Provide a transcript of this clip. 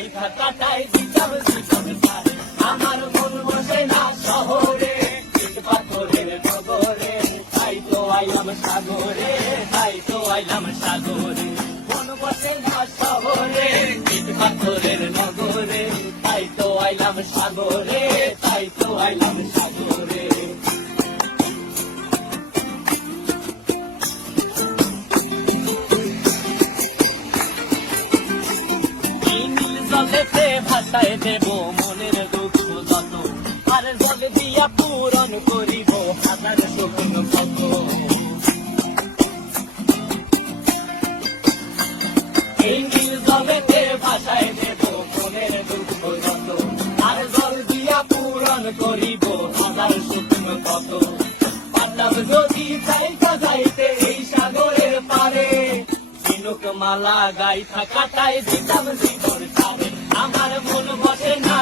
গাই কাটাই দিতাম দিতাম তারে। আমার মন বসে না শহরে, ইট পাথরের নগরে, তাই তো আইলাম সাগরে, তাই তো আইলাম সাগরে। মন বসে না শহরে, ইট পাথরের নগরে, তাই তো আইলাম সাগরে, তাই তো আইলাম সাগরে। জলেতে ভাসায় দেব মনের দুঃখ যত, আর জল দিয়া পূরণ করিব হাজার স্বপ্ন কত। এই নীল জলেতে ভাসায় দেব মনের দুঃখ যত, আর জল দিয়া পূরণ করিব হাজার স্বপ্ন কত। পারলাম যদি চাইতে যাইতে এই সাগরের পারে, ঝিনুক মালা গাইথা কাটাই দিতাম জীবন তারে। আমার মন বসে না